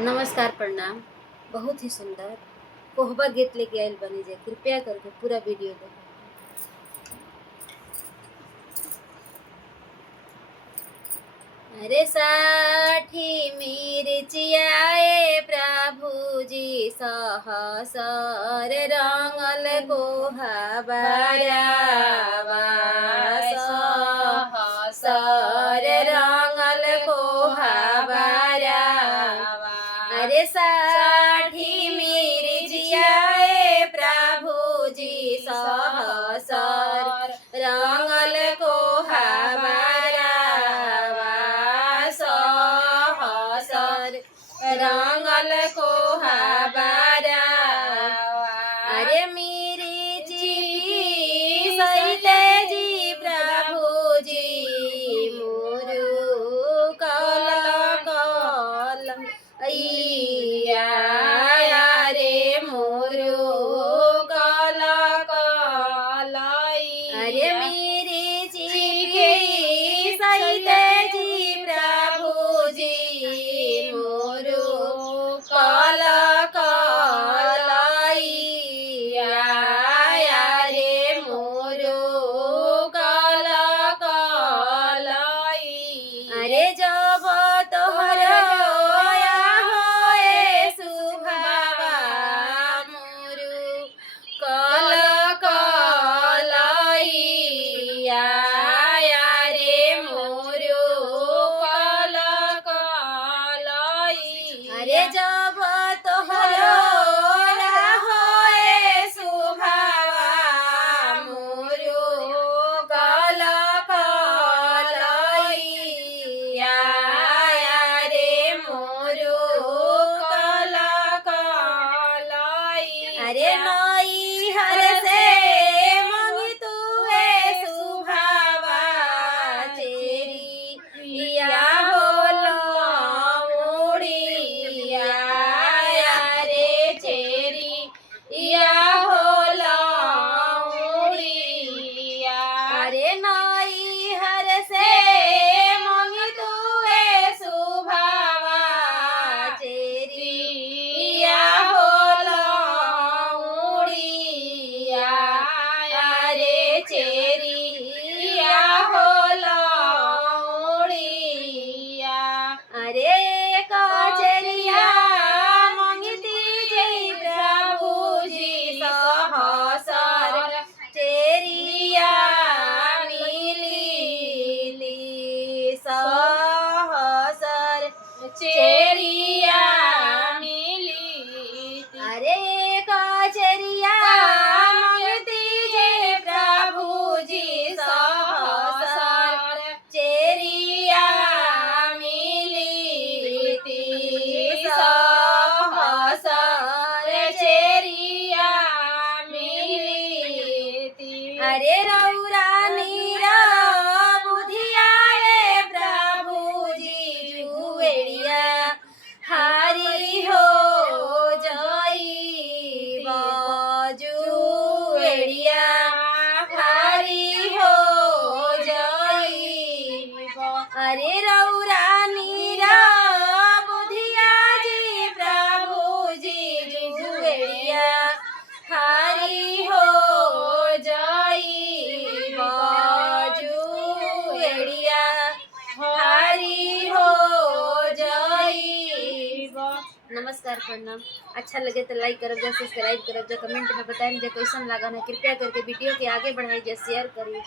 नमस्कार, प्रणाम। बहुत ही सुंदर कोहबर गीत लेके आइल बनी जे, कृपया करके पूरा वीडियो देखो। अरे साठी मिर्चियाए प्रभु जी सहसर रंगल कोहबरावा सहसर रंगल कोहबरावा। अरे साठी मिर्चियाए प्रभु जी सहसर रंगल कोहबरावा सहसर रंगल कोहबरावा। अरे मिर्ची सैते जी प्रभु जी मुरु कल कल अय्या रे मुरु कल कल। अरे मिर्ची सैते जी प्रभु जी मुरु कल कल अय्या रे मुरु कल कल। अरे जब तोहर होए सुभावा मुरु कल कल अय्या रे मुरु कल कल। अरे जब तोहर होए सुभावा मुरु कल कल अय्या रे मुरु कल कल। अरे नई हर से मंगी तुए सुभावा चेरी या होलो मुड़िया रे चेरी या होलो मुड़िया। अरे नई हर से मंगी तुए सुभावा चेरी या होलो मुड़िया रे चेरी या होलो मुड़िया। अरे कचरिया मंगती जय प्रभु जी सहसर चेरिया मिली सहसर चेरिया मिली। अरे कचरिया मंगती जय प्रभु जी सहसर चेरिया मिली सहसर चेरिया मिली। अरे रौरा नीरा बुधिया रे प्रभु जी जुएड़िया हारी हो जई जुएड़िया हारी हो जई। अरे रौरा नीरा बुधिया जी प्रभु जी जुएड़िया हारी हो जई जुएड़िया हारी हो जई। नमस्कार, प्रणाम। अच्छा लगे तो लाइक करब, सब्सक्राइब करब, कमेंट में बताएं कैसन लगा है। कृपया करके वीडियो के आगे बढ़ाइए, शेयर करिए।